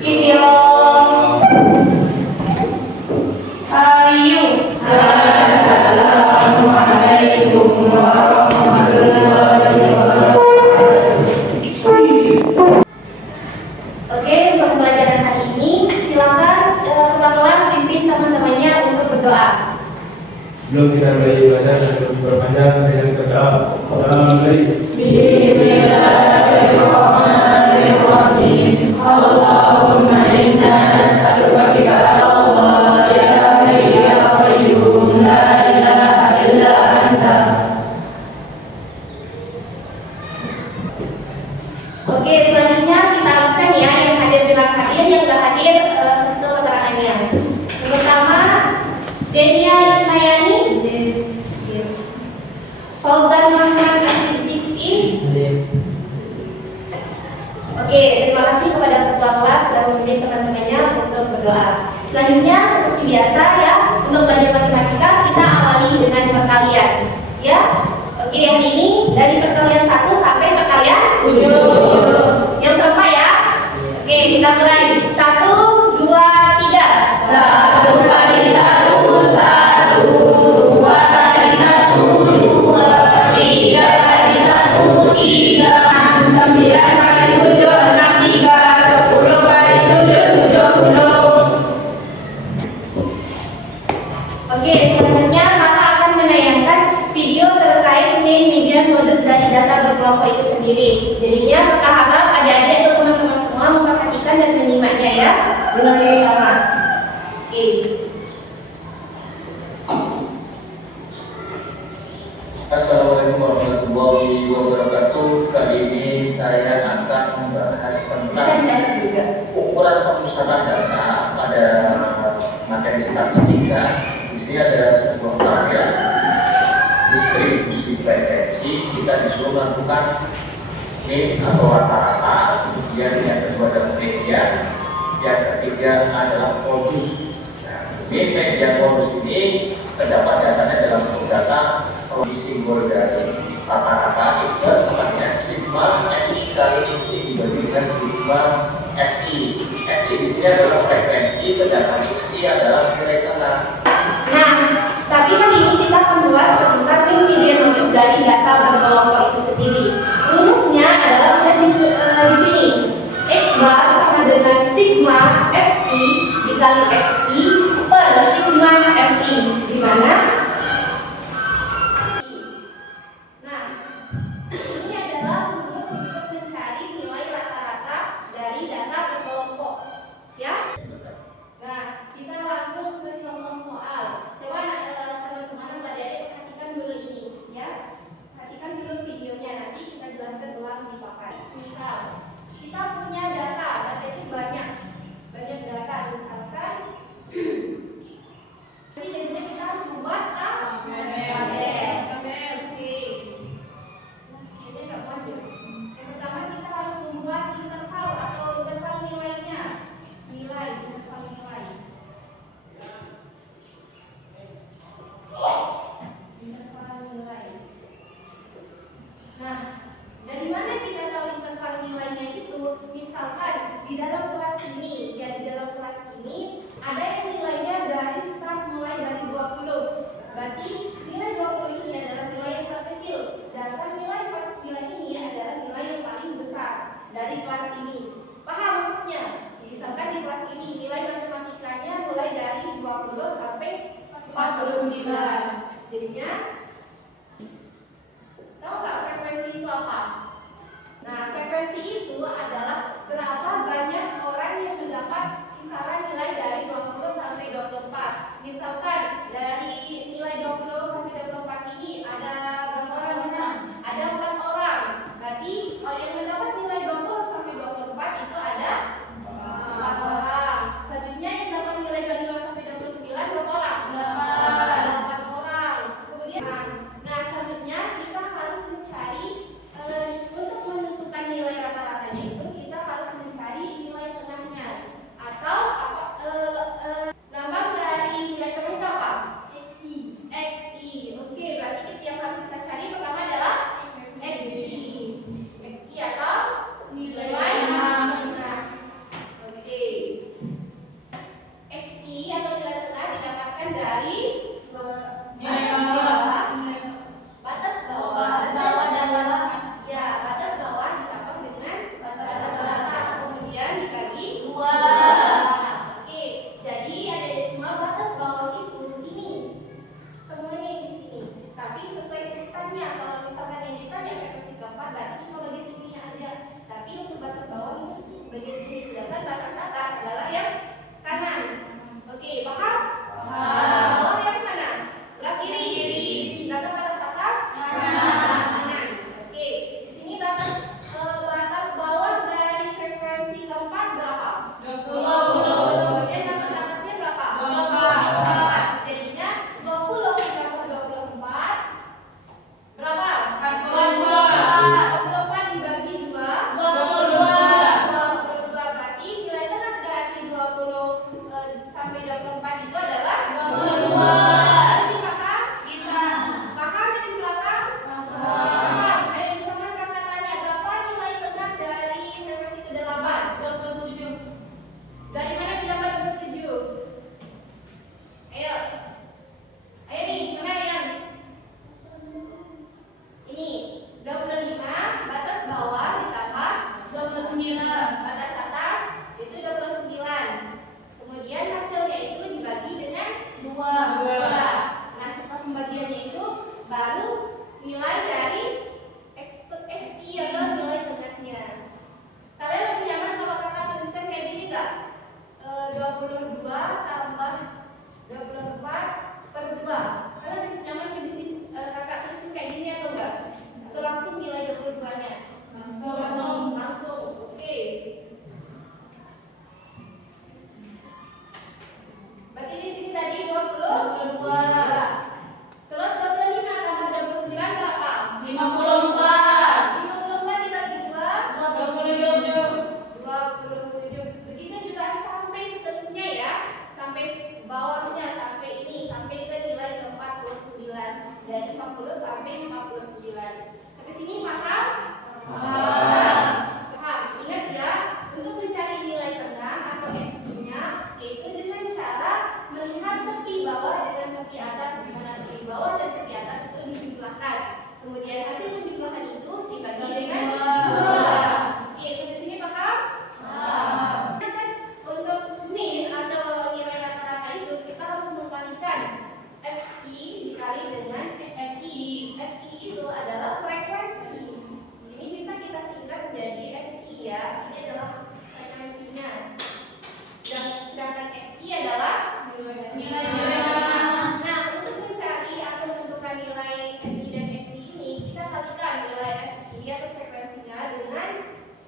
Idiom. Ayu. Assalamualaikum warahmatullahi wabarakatuh. Oke, untuk pembelajaran hari ini silakan ketua kelas pimpin teman-temannya untuk berdoa. Belum kita mulai ibadah dan berpanjang dengan berdoa. Bismillahirrahmanirrahim. Allahumma inna nas'aluka bi Allah ya hayyu ya qayyum la ilaha illa anta. Oke, selanjutnya kita absen ya, yang hadir bilang hadir, yang nggak hadir itu keterangannya. Yang pertama, Denia Ismayani, Fauzan Rahman As-Siddiqi. Oke, terima kasih kepada ketua kelas dan memimpin teman-temannya untuk berdoa. Selanjutnya seperti biasa ya, untuk belajar matematika kita awali dengan perkalian. Ya, oke, hari ini dari perkalian 1 sampai perkalian 7. Yang serempak ya. Oke, kita mulai. 1, 2, 3. 1 kali 1 1, 2 kali 1 2, 3 kali 1 3, 9 kali 7 63, 10 kali 7 70. Oke, selanjutnya kakak akan menayangkan video terkait main median modus dari data berkelompok itu sendiri. Jadinya kakak harap adik-adik atau teman-teman semua memperhatikan dan menyimaknya ya dengan bersama. Oke. Assalamualaikum warahmatullahi wabarakatuh. Kali ini saya akan membahas tentang ukuran pemusatan data pada materi statistika. Di sini ada sebuah variabel distribusi frekuensi. Kita disuruh melakukan mean atau rata-rata. Kemudian yang kedua adalah median. Yang ketiga adalah modus. Nah, mean, median, modus ini terdapat datanya dalam bentuk data simbol dari rata-rata itu sama dengan sigma FI kali isi dibandingkan sigma FI. FI di sini adalah frekuensi, sedangkan isi adalah nilai tengah. Nah, tapi kali ini kita akan membahas tentang mean median modus dari data berkelompok itu sendiri. Rumusnya adalah sudah di sini. X bar sama dengan sigma FI dikali XI per sigma FI, di mana ini adalah rumus untuk mencari nilai rata-rata dari data berkelompok, ya. Nah, kita langsung ke contoh soal. Coba teman-teman atau adik-adik perhatikan dulu ini, ya. Perhatikan dulu videonya, nanti kita jelaskan ulang di papan. Misal, kita punya data itu banyak data, misalkan. Jadinya kita harus membuat tabel. Oke. Ini nggak muat ya. Yang pertama kita harus membuat interval atau interval nilainya. Interval nilai. Interval nilai. Nah, dari mana kita tahu interval nilainya itu? Misalkan di dalam kelas ini, ya di dalam kelas ini ada yang nilainya dari start mulai dari 20. Berarti nilai 20 ini adalah nilai yang terkecil, sedangkan nilai 49 ini adalah nilai yang paling besar dari kelas ini. Paham maksudnya? Misalkan di kelas ini nilai matematikanya mulai dari 20 sampai 49. Jadinya tahu nggak frekuensi itu apa? Nah, frekuensi itu adalah berapa banyak orang yang mendapat kisaran nilai dari 20 sampai 24. Misalkan dari nilai 20 sampai 24 ini ada berapa orang? Ada 4 orang. Berarti yang mendapat nilai 20 sampai 24 4 berapa? 20. Kemudian batas atasnya berapa? 24. Jadinya 20 ditambah 24 berapa? 24 dibagi 2 22 berarti nilai tengah dari 20 sampai 24 itu adalah 22. Jadi paham? Paham yang di belakang? Paham. Ayo misalkan kakak tanya berapa nilai tengah dari frekuensi ke-8? 27. Dari mana didapat 27? Ayo. Ayo nih, mana yang? Ini 25 batas bawah ditambah 29 batas atas itu 29. Kemudian hasilnya itu dibagi dengan 2. Nah setelah pembagiannya itu baru nilai dari XI atau nilai tengahnya. Kalian lebih nyaman kalau kakak tuliskan kayak gini nggak? 22 tambah 24 per 2. Kalian lebih nyaman di sini kakak tulisin kayak gini atau enggak? Atau langsung nilai 22-nya? Langsung. Oke. Berarti di sini tadi 22. Terus 25 tambah 29 berapa? 54 dibagi 2 27. Begitu juga sampai seterusnya ya. Sampai bawahnya, sampai ini, sampai ke nilai ke 49. Dari 40 sampai 59. Sampai sini paham? Paham. Ingat ya, untuk mencari nilai tengah atau XI-nya yaitu dengan cara melihat tepi bawah dengan tepi atas, di mana tepi bawah dan tepi atas itu dijumlahkan. Kemudian hasil penjumlahan itu dibagi dengan 2. Oke, sampai sini paham? Kan untuk min atau nilai rata-rata itu kita harus mengkalikan FI dikali dengan XI. FI itu adalah frekuensi. Ini bisa kita singkat menjadi FI ya. Ini adalah frekuensinya. Dan sedangkan XI adalah nilai. Nah, untuk mencari atau menentukan nilai FI dan XI ini, kita kalikan nilai FI atau frekuensinya dengan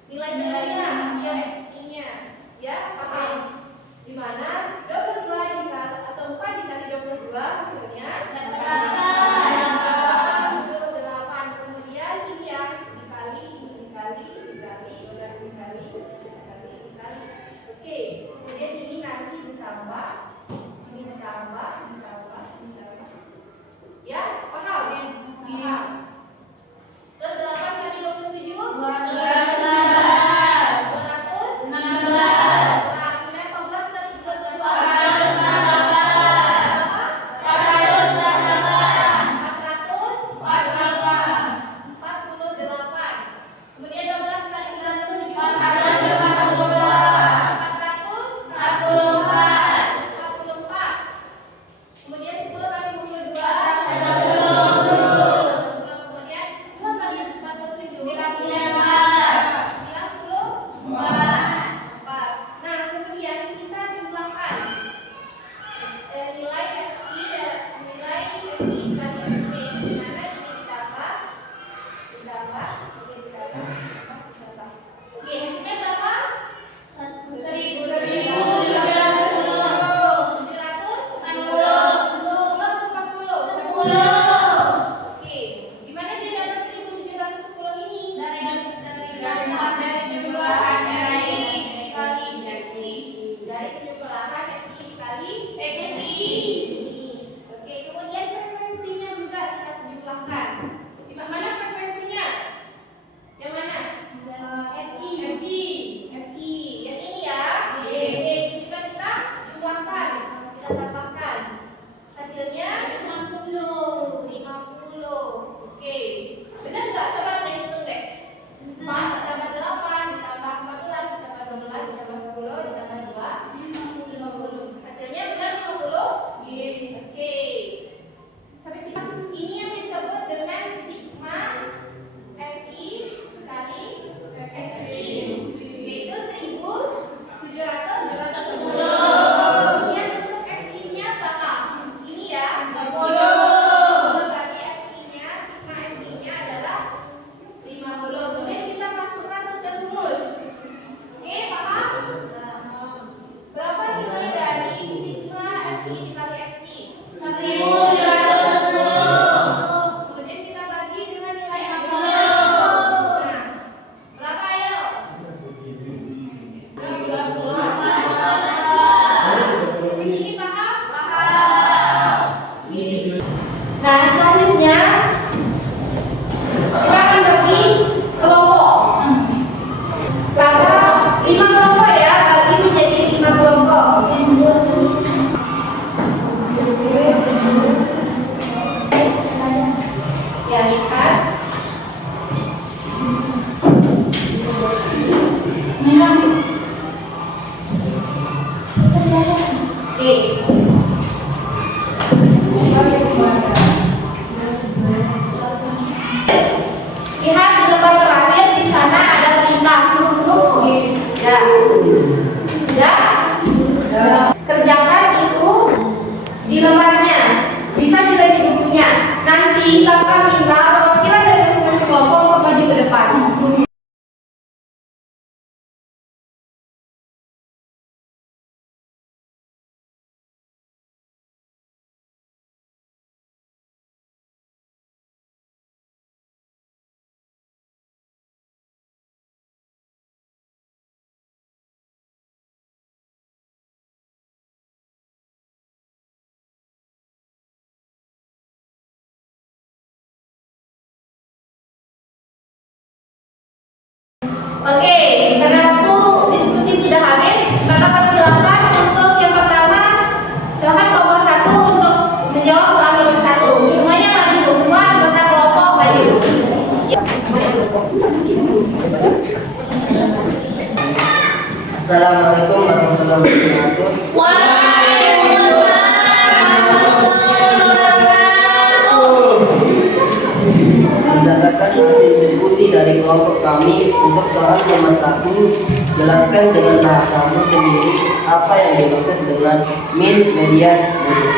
nilai tengahnya atau XI-nya. Ya, paham? Di mana 22 dikali atau 4 dikali 22 hasilnya 28. Kemudian ini ya dikali. Oke, kemudian ini nanti ditambah. Ya, paham? Paham. Terus 8 kali 27 216. Kemudian 14 kali 3 berapa? Oke. Lihat di lembar terakhir, di sana ada perintah. Ya. Sudah? Kerjakan itu di lembarnya. Bisa juga di bukunya. Nanti kakak minta perwakilan dari masing-masing kelompok untuk maju ke depan. Oke, karena waktu diskusi sudah habis, kakak persilakan untuk yang pertama, silakan kelompok 1 untuk menjawab soal nomor 1. Semuanya maju, semua anggota kelompok maju. Ya. Assalamualaikum warahmatullahi wabarakatuh. Berdasarkan hasil diskusi dari kelompok kami untuk soal nomor 1, jelaskan dengan bahasamu sendiri apa yang dimaksud dengan mean, median, modus.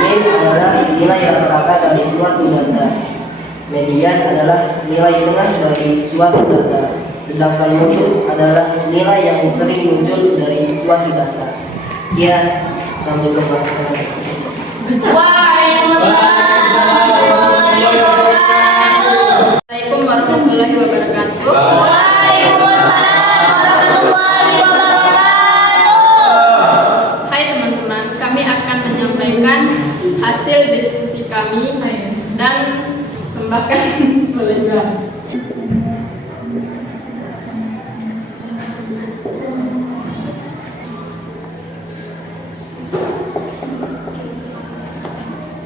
Mean adalah nilai rata-rata dari suatu data. Median adalah nilai tengah dari suatu data. Sedangkan modus adalah nilai yang sering muncul dari suatu data. Sekian, sampai jumpa. Assalamualaikum warahmatullahi wabarakatuh. Hai teman-teman, kami akan menyampaikan hasil diskusi kami dan sembahkan pelajaran.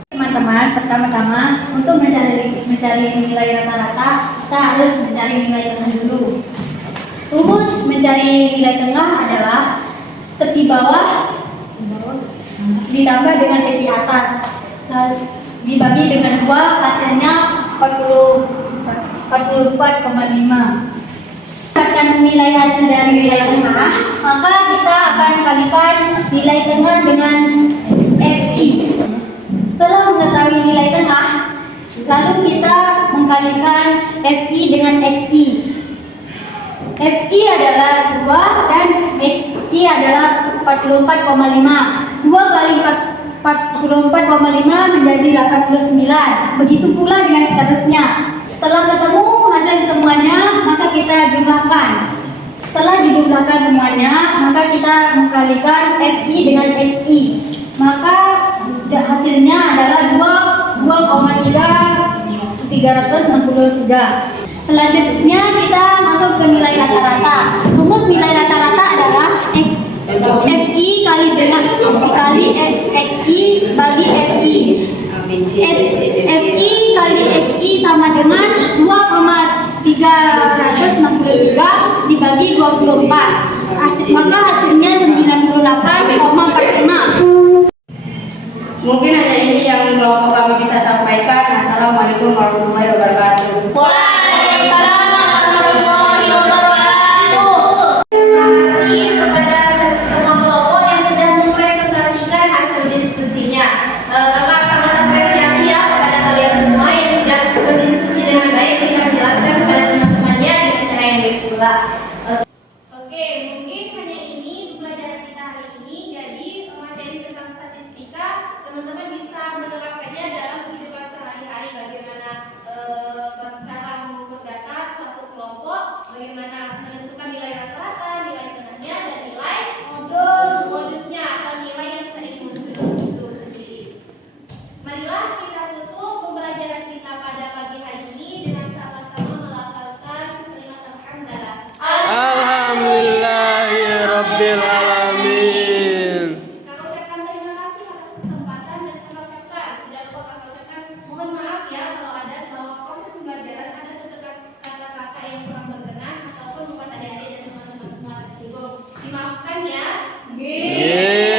Teman-teman, pertama-tama untuk mencari nilai rata-rata, kita harus mencari nilai tengah dulu. Rumus mencari nilai tengah adalah tepi bawah ditambah dengan tepi atas, dibagi dengan 2, hasilnya 44,5. Akan nilai hasil dari nilai tengah, maka kita akan kalikan nilai tengah dengan FI. Setelah mengetahui nilai tengah, lalu kita mengkalikan FI dengan XI. FI adalah 2 dan XI adalah 44,5. 2 kali 44,5 menjadi 89. Begitu pula dengan seterusnya. Setelah ketemu hasil semuanya, maka kita jumlahkan. Setelah dijumlahkan semuanya, maka kita mengkalikan FI dengan XI. Maka hasilnya adalah 2,363. Selanjutnya kita masuk ke nilai rata-rata. Rumus nilai rata-rata adalah FI kali XI bagi FI. FI kali XI sama dengan 2,363 dibagi 24. Maka hasilnya 98,45. Mungkin hanya ini yang kelompok kami bisa sampaikan. Assalamualaikum warahmatullahi wabarakatuh. Waalaikumsalam warahmatullahi wabarakatuh. Terima kasih kepada semua kelompok yang sudah mempresentasikan hasil diskusinya. Kakak sangat apresiasi ya kepada kalian semua yang sudah berdiskusi dengan baik dan menjelaskan kepada teman-temannya dengan cara yang baik pula. Oke, mungkin hanya ini pelajaran kita hari ini. Jadi materi tentang statistika teman-teman bisa menerapkannya dalam kehidupan sehari-hari. Bagaimana cara mengukur data suatu kelompok, bagaimana menentukan nilai rata-rata, nilai tengahnya, dan nilai modusnya atau nilai yang sering muncul itu sendiri. Marilah kita tutup pembelajaran kita pada pagi hari ini dengan sama-sama melafalkan kalimat alhamdulillah. Alhamdulillahirabbil alamin. Kakak ucapkan terima kasih atas kesempatan dan kakak ucapkan tidak lupa kakak ucapkan mohon maaf ya kalau ada selama proses pembelajaran ada tutur kata kakak yang kurang berkenan ataupun membuat adik-adik dan teman-teman semua tersinggung. Dimaafkan ya. Yeah.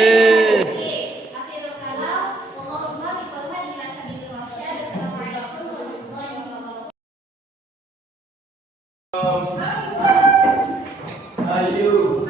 Ayu.